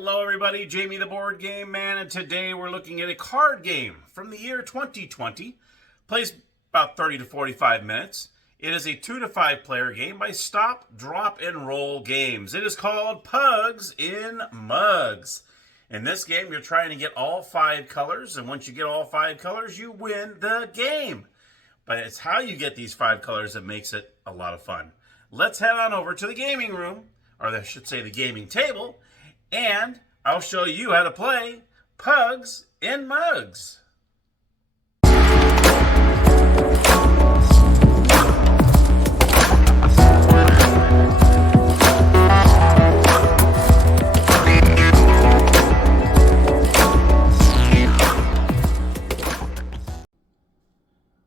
Hello everybody, Jamie the Board Game Man, and today we're looking at a card game from the year 2020. Plays about 30 to 45 minutes. It is a 2 to 5 player game by Stop, Drop, and Roll Games. It is called Pugs in Mugs. In this game, you're trying to get all 5 colors, and once you get all 5 colors, you win the game. But it's how you get these 5 colors that makes it a lot of fun. Let's head on over to the gaming room, or I should say the gaming table, and I'll show you how to play Pugs in Mugs.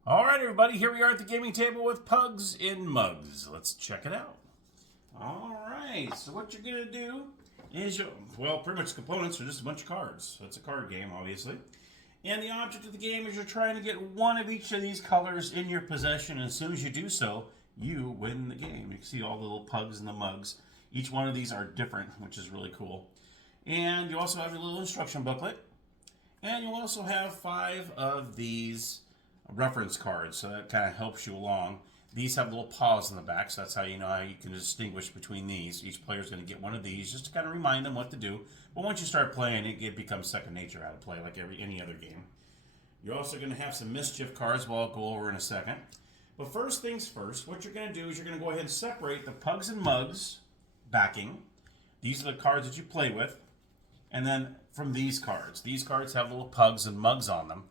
All right, everybody, here we are at the gaming table with Pugs in Mugs. Let's check it out. All right, so what you're going to do is, well, pretty much components are just a bunch of cards. So it's a card game, obviously. And the object of the game is you're trying to get one of each of these colors in your possession. And as soon as you do so, you win the game. You can see all the little pugs in the mugs. Each one of these are different, which is really cool. And you also have your little instruction booklet. And you'll also have 5 of these reference cards, so that kind of helps you along. These have little paws in the back, so that's how you know how you can distinguish between these. Each player is going to get one of these just to kind of remind them what to do. But once you start playing, it becomes second nature how to play, like any other game. You're also going to have some mischief cards, well, I'll go over in a second. But first things first, what you're going to do is you're going to go ahead and separate the Pugs and Mugs backing. These are the cards that you play with. And then from these cards have little Pugs and Mugs on them.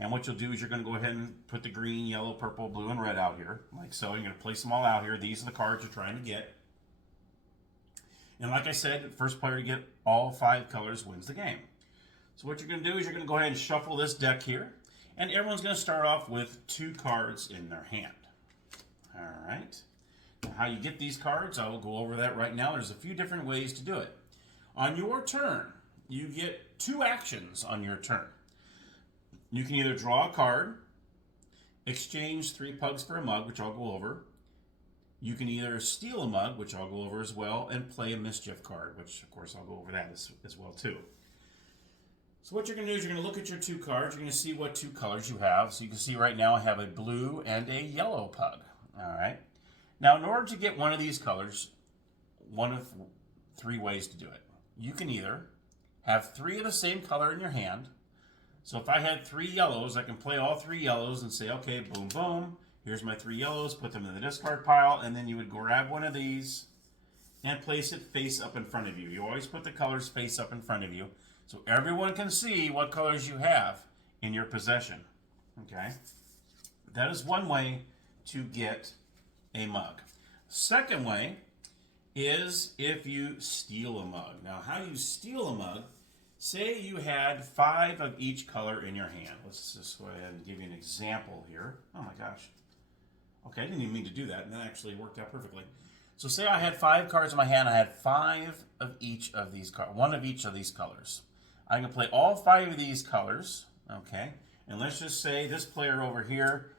And what you'll do is you're going to go ahead and put the green, yellow, purple, blue, and red out here, like so. You're going to place them all out here. These are the cards you're trying to get. And like I said, the first player to get all 5 colors wins the game. So what you're going to do is you're going to go ahead and shuffle this deck here. And everyone's going to start off with 2 cards in their hand. All right. Now, how you get these cards, I will go over that right now. There's a few different ways to do it. On your turn, you get 2 actions on your turn. You can either draw a card, exchange 3 pugs for a mug, which I'll go over. You can either steal a mug, which I'll go over as well, and play a mischief card, which of course I'll go over that as well too. So what you're going to do is you're going to look at your 2 cards. You're going to see what 2 colors you have. So you can see right now I have a blue and a yellow pug. All right. Now in order to get one of these colors, one of 3 ways to do it. You can either have 3 of the same color in your hand. So if I had 3 yellows, I can play all 3 yellows and say, okay, boom, boom. Here's my 3 yellows, put them in the discard pile, and then you would grab one of these and place it face up in front of you. You always put the colors face up in front of you so everyone can see what colors you have in your possession. Okay? That is one way to get a mug. Second way is if you steal a mug. Now, how you steal a mug, say you had 5 of each color in your hand. Let's just go ahead and give you an example here. Oh my gosh. Okay, I didn't even mean to do that, and that actually worked out perfectly. So say I had 5 cards in my hand. I had 5 of each of these cards, 1 of each of these colors. I can play all 5 of these colors, okay? And let's just say this player over here,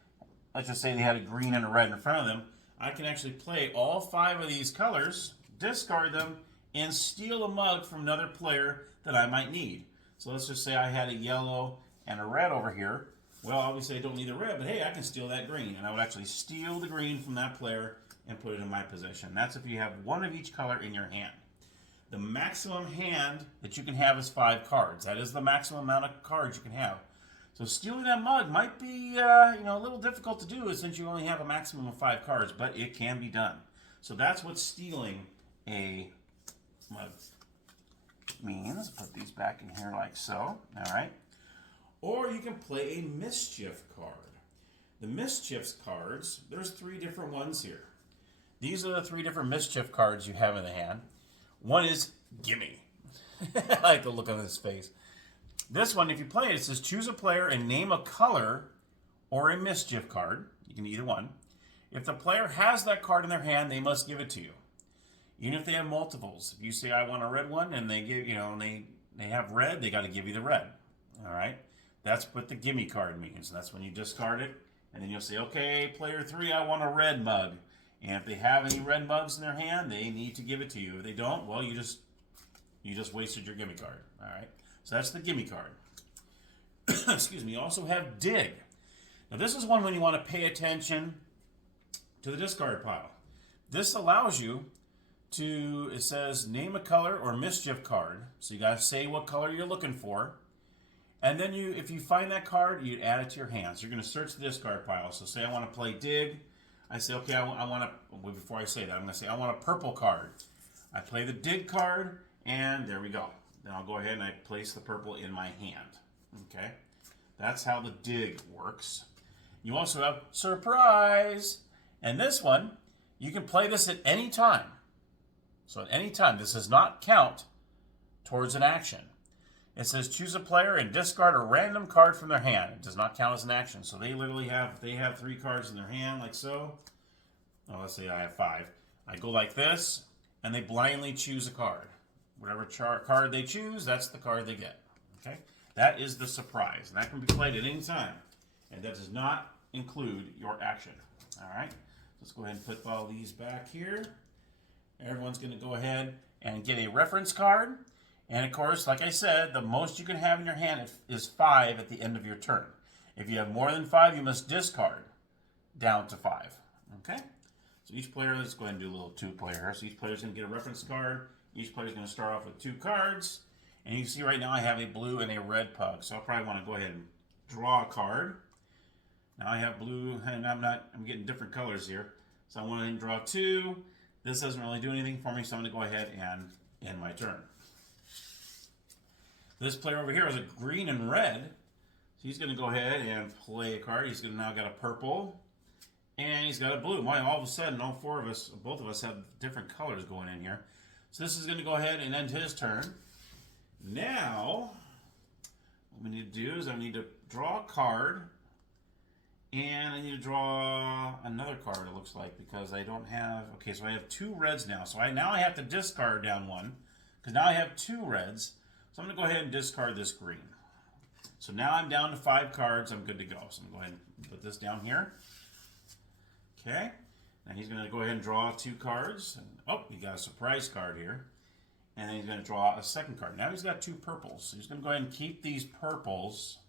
let's just say they had a green and a red in front of them. I can actually play all 5 of these colors, discard them, and steal a mug from another player that I might need. So let's just say I had a yellow and a red over here. Well, obviously I don't need the red, but hey, I can steal that green. And I would actually steal the green from that player and put it in my possession. That's if you have 1 of each color in your hand. The maximum hand that you can have is 5 cards. That is the maximum amount of cards you can have. So stealing that mug might be a little difficult to do since you only have a maximum of 5 cards, but it can be done. So that's what stealing a mug means. Put these back in here like so. All right. Or you can play a mischief card. The mischief cards, there's 3 different ones here. These are the 3 different mischief cards you have in the hand. One is gimme. I like the look on his face. This one, if you play it, it says choose a player and name a color or a mischief card. You can either one. If the player has that card in their hand, they must give it to you. Even if they have multiples. If you say, I want a red one, and they give, they have red, they got to give you the red. All right? That's what the gimme card means. That's when you discard it, and then you'll say, okay, player 3, I want a red mug. And if they have any red mugs in their hand, they need to give it to you. If they don't, well, you just You just wasted your gimme card. All right. So that's the gimme card. Excuse me. You also have dig. Now this is one when you want to pay attention to the discard pile. This allows you to, it says name a color or mischief card. So you got to say what color you're looking for. And then if you find that card, you add it to your hand. So you're going to search the discard pile. So say I want to play dig. I say, okay, I want to, well, before I say that, I'm going to say I want a purple card. I play the dig card, and there we go. Then I'll go ahead and I place the purple in my hand. Okay? That's how the dig works. You also have surprise. And this one, you can play this at any time. So at any time, this does not count towards an action. It says choose a player and discard a random card from their hand. It does not count as an action. So they literally have 3 cards in their hand, like so. Oh, let's say I have 5. I go like this, and they blindly choose a card. Whatever card they choose, that's the card they get. Okay? That is the surprise. And that can be played at any time. And that does not include your action. All right? Let's go ahead and put all these back here. Everyone's going to go ahead and get a reference card. And of course, like I said, the most you can have in your hand is 5 at the end of your turn. If you have more than 5, you must discard down to 5. Okay? So each player, let's go ahead and do a little 2-player here. So each player is going to get a reference card. Each player is going to start off with 2 cards. And you can see right now I have a blue and a red pug. So I'll probably want to go ahead and draw a card. Now I have blue, and I'm getting different colors here. So I want to draw 2. This doesn't really do anything for me, so I'm going to go ahead and end my turn. This player over here is a green and red. So he's going to go ahead and play a card. He's now got a purple. And he's got a blue. Why, all of a sudden, all 4 of us, both of us have different colors going in here. So this is going to go ahead and end his turn. Now, what we need to do is I need to draw a card. And I need to draw another card, it looks like, because I don't have... Okay, so I have 2 reds now. So now I have to discard down 1. Because now I have 2 reds. So I'm going to go ahead and discard this green. So now I'm down to 5 cards. I'm good to go. So I'm going to go ahead and put this down here. Okay. Now he's going to go ahead and draw 2 cards. Oh, he got a surprise card here. And then he's going to draw a second card. Now he's got 2 purples. So he's going to go ahead and keep these purples.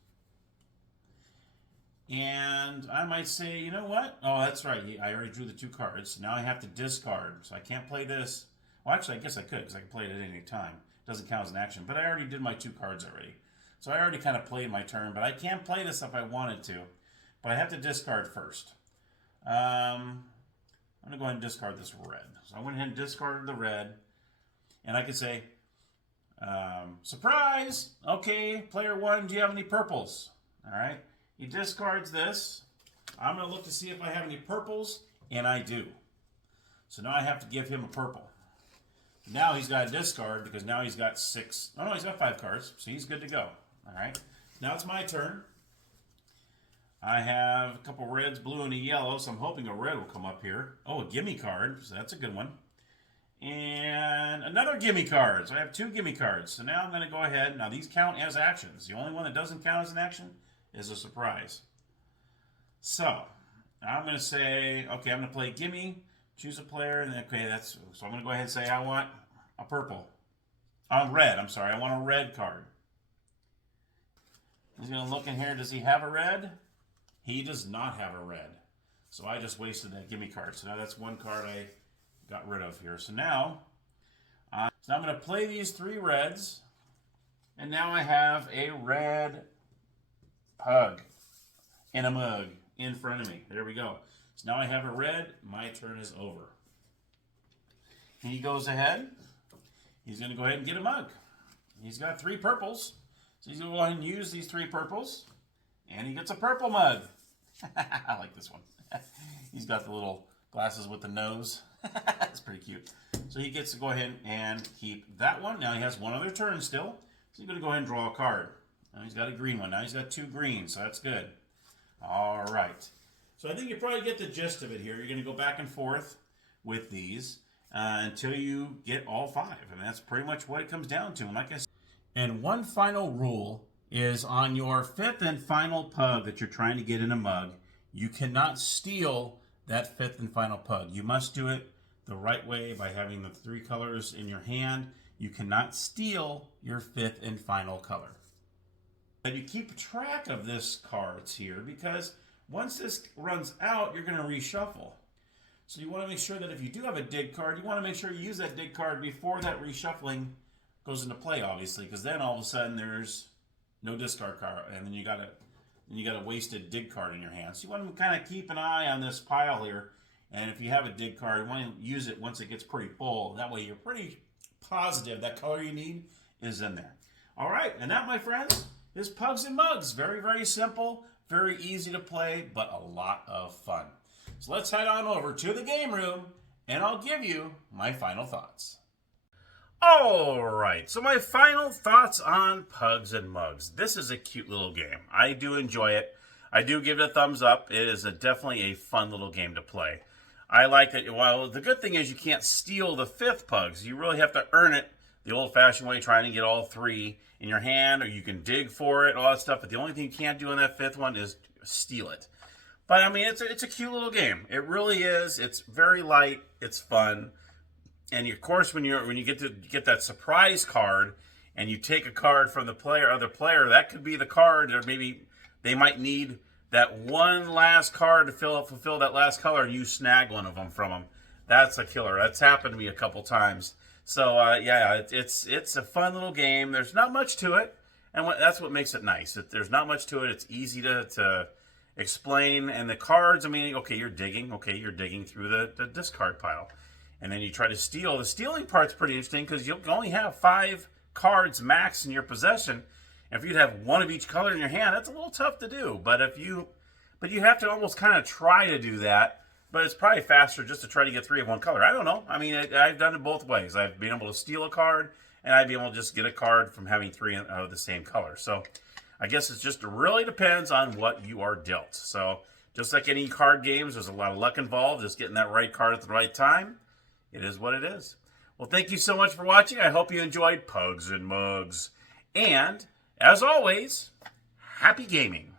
And I might say, you know what? Oh, that's right. I already drew the 2 cards. Now I have to discard. So I can't play this. Well, actually, I guess I could because I can play it at any time. Doesn't count as an action, but I already did my 2 cards already. So I already kind of played my turn, but I can't play this if I wanted to. But I have to discard first. I'm going to go ahead and discard this red. So I went ahead and discarded the red. And I could say, surprise! Okay, player 1, do you have any purples? All right. He discards this. I'm going to look to see if I have any purples, and I do. So now I have to give him a purple. Now he's got a discard because now he's got 6. Oh no, he's got 5 cards, so he's good to go. All right. Now it's my turn. I have a couple reds, blue, and a yellow, so I'm hoping a red will come up here. Oh, a gimme card, so that's a good one. And another gimme card. So I have 2 gimme cards. So now I'm going to go ahead. Now these count as actions. The only one that doesn't count as an action is a surprise. So I'm going to say, okay, I'm going to play gimme. Choose a player, and okay, so I'm going to go ahead and say I want a purple. Red, I'm sorry, I want a red card. He's going to look in here, does he have a red? He does not have a red. So I just wasted that gimme card. So now that's 1 card I got rid of here. So now I'm going to play these 3 reds, and now I have a red pug in a mug in front of me. There we go. So now I have a red. My turn is over. He goes ahead. He's going to go ahead and get a mug. He's got 3 purples. So he's going to go ahead and use these 3 purples. And he gets a purple mug. I like this one. He's got the little glasses with the nose. That's pretty cute. So he gets to go ahead and keep that one. Now he has 1 other turn still. So he's going to go ahead and draw a card. Now he's got a green one. Now he's got 2 greens. So that's good. All right. So I think you probably get the gist of it here. You're going to go back and forth with these until you get all 5. And that's pretty much what it comes down to. And like I said, and one final rule is on your 5th and final pug that you're trying to get in a mug, you cannot steal that 5th and final pug. You must do it the right way by having the 3 colors in your hand. You cannot steal your 5th and final color. And you keep track of this cards here because once this runs out, you're going to reshuffle. So you want to make sure that if you do have a dig card, you want to make sure you use that dig card before that reshuffling goes into play, obviously, because then all of a sudden there's no discard card, and then you got a wasted dig card in your hand. So you want to kind of keep an eye on this pile here, and if you have a dig card, you want to use it once it gets pretty full. That way you're pretty positive that color you need is in there. All right, and that, my friends, is Pugs and Mugs. Very, very simple, very easy to play, but a lot of fun. So let's head on over to the game room, and I'll give you my final thoughts. All right, so my final thoughts on Pugs and Mugs. This is a cute little game. I do enjoy it. I do give it a thumbs up. It is definitely a fun little game to play. I like it. Well, the good thing is you can't steal the 5th Pugs. You really have to earn it the old-fashioned way, trying to get all 3 in your hand, or you can dig for it, all that stuff. But the only thing you can't do in that 5th one is steal it. But, I mean, it's a cute little game. It really is. It's very light. It's fun. And, of course, when you get that surprise card and you take a card from the other player, that could be the card, or maybe they might need that one last card to fulfill that last color, and you snag one of them from them. That's a killer. That's happened to me a couple times. So, yeah, it's a fun little game. There's not much to it, and that's what makes it nice. There's not much to it. It's easy to explain. And the cards, I mean, okay, you're digging through the discard pile. And then you try to steal. The stealing part's pretty interesting because you only have 5 cards max in your possession. If you'd have one of each color in your hand, that's a little tough to do. But you have to almost kind of try to do that. But it's probably faster just to try to get 3 of one color. I don't know. I mean, I've done it both ways. I've been able to steal a card, and I've been able to just get a card from having 3 of the same color. So I guess it just really depends on what you are dealt. So just like any card games, there's a lot of luck involved. Just getting that right card at the right time. It is what it is. Well, thank you so much for watching. I hope you enjoyed Pugs and Mugs. And, as always, happy gaming.